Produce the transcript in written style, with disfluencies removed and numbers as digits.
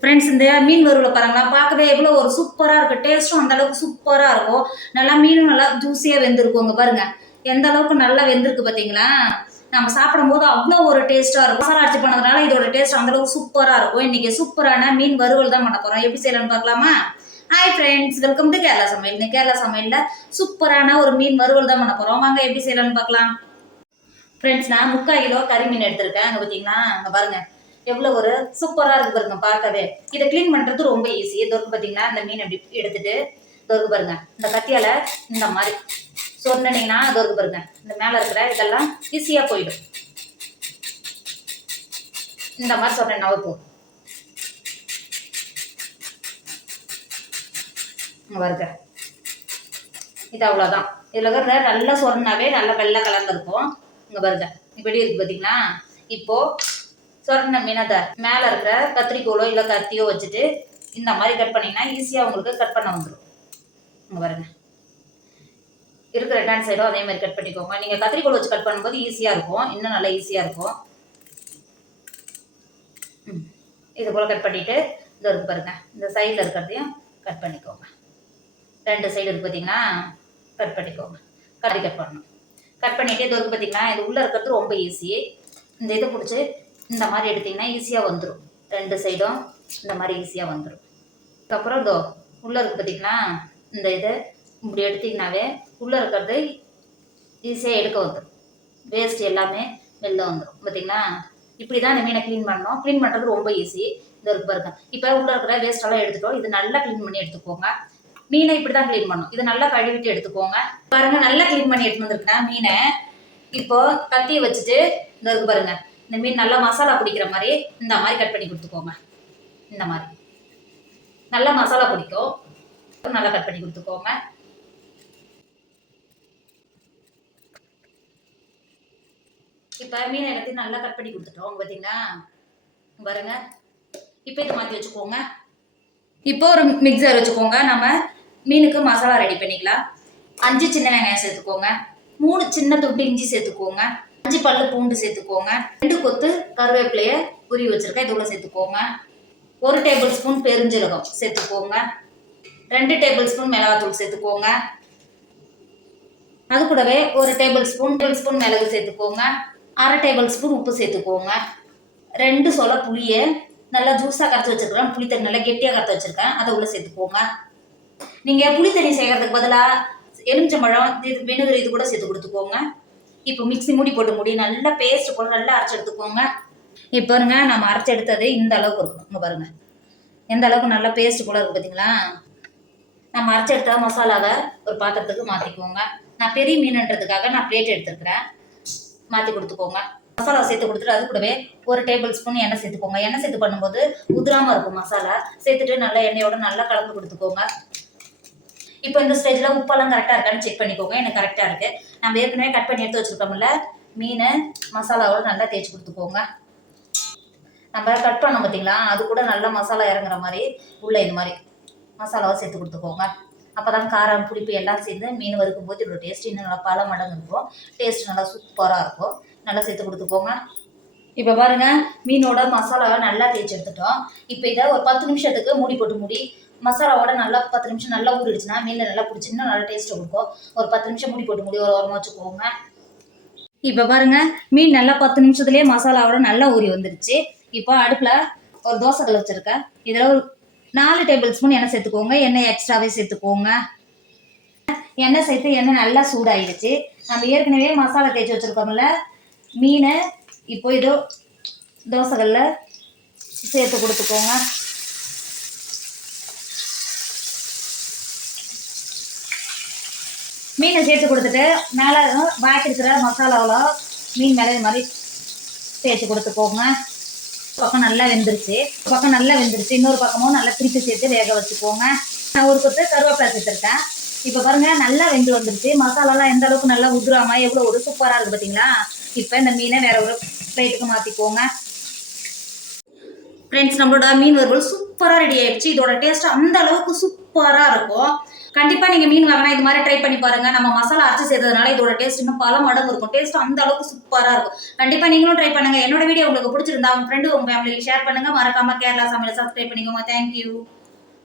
Friends இந்த மீன் வறுவலை பாருங்களா, பார்க்கவே எவ்வளோ ஒரு சூப்பராக இருக்குது. டேஸ்ட்டும் அந்த அளவுக்கு சூப்பராக இருக்கும். நல்லா மீனும் நல்லா ஜூஸியாக வெந்திருக்கும். இங்கே பாருங்க எந்த அளவுக்கு நல்லா வெந்திருக்கு பார்த்தீங்களா. நம்ம சாப்பிடும்போது அவ்வளோ ஒரு டேஸ்ட்டாக இருக்கும். மசாலா அரைச்சி பண்ணதுனால இதோட டேஸ்ட் அந்த அளவுக்கு சூப்பராக இருக்கும். இன்னைக்கு சூப்பரான மீன் வறுவல் தான் பண்ண போகிறோம். எப்படி செய்யலாம்னு பார்க்கலாமா? Hi friends, welcome to Kerala சமையல். இந்த கேரளா சமையலில் சூப்பரான ஒரு மீன் வறுவல் தான் பண்ண போகிறோம். வாங்க எப்படி செய்யலாம்னு பார்க்கலாம். ஃப்ரெண்ட்ஸ், நான் 3/4 கிலோ கறி மீன் எடுத்திருக்கேன். அங்கே பார்த்தீங்கன்னா அங்கே பாருங்க எவ்வளோ ஒரு சூப்பராக இருக்கு பாருங்க பார்க்கவே. இதை க்ளீன் பண்ணுறது ரொம்ப ஈஸி. இதற்கு பார்த்தீங்கன்னா இந்த மீன் எப்படி எடுத்துட்டு இதற்கு பாருங்க இந்த கத்தியால் இந்த மாதிரி சொன்னீங்கன்னா இதற்கு பாருங்க இந்த மேலே இருக்கிற இதெல்லாம் ஈஸியாக போயிடும். இந்த மாதிரி சொன்னேன் நவப்பு வருங்க. இது அவ்வளோதான். இதில் இருக்கிற நல்லா சொன்னாவே நல்லா வெள்ளை கலந்து இருக்கும். இங்கே பாருங்க இப்படி இருக்கு பார்த்தீங்களா. இப்போது சொரண மீனதை மேலே இருக்கிற கத்திரிக்கோலோ இல்லை கத்தியோ வச்சுட்டு இந்த மாதிரி கட் பண்ணிங்கன்னா ஈஸியாக உங்களுக்கு கட் பண்ண வந்துடும். இங்கே பாருங்க இருக்கிற ரெண்டாண்டு சைடும் அதே மாதிரி கட் பண்ணிக்கோங்க. நீங்கள் கத்திரிக்கோல் வச்சு கட் பண்ணும்போது ஈஸியாக இருக்கும், இன்னும் நல்லா ஈஸியாக இருக்கும். இது போல் கட் பண்ணிவிட்டு இது இருக்கு பாருங்க இந்த சைடில் இருக்கிறதையும் கட் பண்ணிக்கோங்க. 2 சைடு இருக்கு பார்த்தீங்கன்னா கட் பண்ணிக்கோங்க. கறி கட் பண்ணணும். கட் பண்ணிவிட்டு இது வந்து பார்த்தீங்கன்னா இது உள்ளே இருக்கிறது ரொம்ப ஈஸி. இந்த இதை பிடிச்சி இந்த மாதிரி எடுத்திங்கன்னா ஈஸியாக வந்துடும். 2 சைடும் இந்த மாதிரி ஈஸியாக வந்துடும். அதுக்கப்புறம் இதோ உள்ளே இருக்குது பார்த்திங்கன்னா இந்த இதை இப்படி எடுத்திங்கனாவே உள்ளே இருக்கிறது ஈஸியாக எடுக்க வந்துடும். வேஸ்ட் எல்லாமே வெளில வந்துடும். பார்த்திங்களா, இப்படி தான் இந்த மீனை க்ளீன் பண்ணணும். க்ளீன் பண்ணுறது ரொம்ப ஈஸி. இது இருக்கு பாருங்க. இப்போ உள்ளே இருக்கிற வேஸ்ட்டெல்லாம் எடுத்துட்டோம். இது நல்லா க்ளீன் பண்ணி எடுத்துக்கோங்க. மீனை இப்படி தான் க்ளீன் பண்ணணும். இதை நல்லா கழுவிட்டு எடுத்துக்கோங்க. பாருங்கள் நல்லா க்ளீன் பண்ணி எடுத்து வந்துருக்கேன் மீனை. இப்போது கத்தியை வச்சுட்டு இந்த இருக்கு பாருங்க இந்த மீன் நல்லா மசாலா பிடிக்கிற மாதிரி இந்த மாதிரி கட் பண்ணி கொடுத்துக்கோங்க. இந்த மாதிரி நல்லா மசாலா பிடிக்கும். நல்லா கட் பண்ணி கொடுத்துக்கோங்க. இப்போ மீனை எல்லாத்தையும் நல்லா கட் பண்ணி கொடுத்துட்டோம் பார்த்தீங்கன்னா பாருங்க. இப்போ இதை மாற்றி வச்சுக்கோங்க. இப்போ ஒரு மிக்சர் வச்சுக்கோங்க. நம்ம மீனுக்கு மசாலா ரெடி பண்ணிக்கலாம். 5 சின்ன வெங்காயம் சேர்த்துக்கோங்க. 3 சின்ன துண்டு இஞ்சி சேர்த்துக்கோங்க. 5 பல்லு பூண்டு சேர்த்துக்கோங்க. 2 கொத்து கருவேப்பிலையை உருவி வச்சிருக்கேன், இது உள்ள சேர்த்துக்கோங்க. 1 டேபிள் ஸ்பூன் பெருஞ்சீரகம் சேர்த்துக்கோங்க. 2 டேபிள் ஸ்பூன் மிளகாத்தூள் சேர்த்துக்கோங்க. அது கூடவே 1 டேபிள் ஸ்பூன் மிளகு சேர்த்துக்கோங்க. 1/2 டேபிள் ஸ்பூன் உப்பு சேர்த்துக்கோங்க. 2 சொல புளியை நல்லா ஜூஸாக கரைச்சி வச்சிருக்கிறேன். புளி தண்ணி நல்லா கெட்டியாக கரைச்சி வச்சிருக்கேன், அதை உள்ள சேர்த்துக்கோங்க. நீங்கள் புளி தண்ணி செய்கிறதுக்கு பதிலாக எலுமிச்சம்பழம் வினுகர் இது கூட சேர்த்து கொடுத்துக்கோங்க. இப்போ மிக்ஸி மூடி போட்டு நல்லா பேஸ்ட் போட்டு நல்லா அரைச்சி எடுத்துக்கோங்க. இப்போ பாருங்க நம்ம அரைச்சி எடுத்தது இந்த அளவுக்கு இருக்கும். இங்கே பாருங்க எந்த அளவுக்கு நல்லா பேஸ்ட் போல இருக்கு பார்த்தீங்களா. நம்ம அரைச்சி எடுத்த மசாலாவை ஒரு பாத்திரத்துக்கு மாற்றிக்கோங்க. நான் பெரிய மீனுன்றதுக்காக நான் பிளேட் எடுத்துருக்கிறேன், மாற்றி கொடுத்துக்கோங்க. மசாலா சேர்த்து கொடுத்துட்டு அது கூடவே 1 டேபிள் ஸ்பூன் எண்ணெய் சேர்த்துக்கோங்க. எண்ணெய் சேர்த்து பண்ணும்போது உதிராமல் இருக்கும் மசாலா. சேர்த்துட்டு நல்லா எண்ணெயோட நல்லா கலந்து கொடுத்துக்கோங்க. இப்போ இந்த ஸ்டேஜில் உப்பெல்லாம் கரெக்டாக இருக்கான்னு செக் பண்ணிக்கோங்க. எனக்கு கரெக்டாக இருக்குது. நம்ம ஏற்கனவே கட் பண்ணி எடுத்து வச்சுருக்கோம்ல மீனை மசாலாவோட நல்லா தேய்ச்சி கொடுத்துக்கோங்க. நம்ம கட் பண்ணோம் பார்த்தீங்களா, அது கூட நல்லா மசாலா இறங்குற மாதிரி உள்ள இது மாதிரி மசாலாவை சேர்த்து கொடுத்துக்கோங்க. அப்போ தான் காரம் புளிப்பு எல்லாம் சேர்ந்து மீன் வறுக்கும் போது இதோட டேஸ்ட் இன்னும் நல்லா பல மடங்கு இருக்கும். டேஸ்ட் நல்லா சூப்பராக இருக்கும். நல்லா சேர்த்து கொடுத்துக்கோங்க. இப்போ பாருங்கள் மீனோட மசாலாவை நல்லா தேய்ச்சி எடுத்துட்டோம். இப்போ இதை ஒரு 10 நிமிஷத்துக்கு மூடி போட்டு மசாலாவோட நல்லா 10 நிமிஷம் நல்லா ஊறிடுச்சுன்னா மீனில் நல்லா பிடிச்சி இன்னும் நல்லா டேஸ்ட்டை கொடுக்கும். ஒரு 10 நிமிஷம் மூடி போட்டு ஒரு ஓரமாக வச்சுக்கோங்க. இப்போ பாருங்கள் மீன் நல்லா 10 நிமிஷத்துலேயே மசாலாவோட நல்லா ஊறி வந்துடுச்சு. இப்போ அடுப்பில் ஒரு தோசை கல் வச்சுருக்கேன். இதில் ஒரு 4 டேபிள் ஸ்பூன் எண்ணெய் சேர்த்துக்கோங்க. எண்ணெய் எக்ஸ்ட்ராவே சேர்த்துக்கோங்க. எண்ணெய் சேர்த்து எண்ணெய் நல்லா சூடாகிடுச்சு. நம்ம ஏற்கனவே மசாலா தேய்ச்சி வச்சுருக்கோம்ல மீனை இப்போ இதோ தோசைகளில் சேர்த்து கொடுத்துக்கோங்க. மீனை சேர்த்து கொடுத்துட்டு மேலே பாக்கி இருக்கிற மசாலாவில் மீன் மேலே இது மாதிரி தேய்ச்சி கொடுத்துக்கோங்க. பக்கம் நல்லா வெந்துருச்சு. இன்னொரு பக்கமும் நல்லா திருப்பி சேர்த்து வேக வச்சுக்கோங்க. நான் ஒரு கொத்து கருவேப்பிலை சேர்த்துருக்கேன். இப்போ பாருங்கள் நல்லா வெந்து வந்துருச்சு. மசாலாலாம் எந்த அளவுக்கு நல்லா உதிராமல் எவ்வளோ ஒரு சூப்பராக இருக்குது பார்த்தீங்களா. இப்போ இந்த மீனை வேற ஒரு பிளேட்டுக்கு மாற்றிக்கோங்க. ஃப்ரெண்ட்ஸ், நம்மளோட மீன் வறுவல் சூப்பராக ரெடி ஆயிடுச்சு. இதோட டேஸ்ட் அந்த அளவுக்கு சூப்பராக சூப்பராக இருக்கும். கண்டிப்பாக நீங்கள் மீன் வாங்கினா இது மாதிரி ட்ரை பண்ணி பாருங்கள். நம்ம மசாலா அரைச்சி சேர்த்ததுனால இதோட டேஸ்ட் இன்னும் பல மடங்கு இருக்கும். டேஸ்ட் அந்த அளவுக்கு சூப்பராக இருக்கும். கண்டிப்பாக நீங்களும் ட்ரை பண்ணுங்கள். என்னோட வீடியோ உங்களுக்கு பிடிச்சிருந்தா உங்கள் ஃப்ரெண்டு உங்கள் ஃபேமிலிக்கு ஷேர் பண்ணுங்கள். மறக்காமல் கேரளா சமையல் சப்ஸ்கிரைப் பண்ணிக்கோங்க. தேங்க்யூ.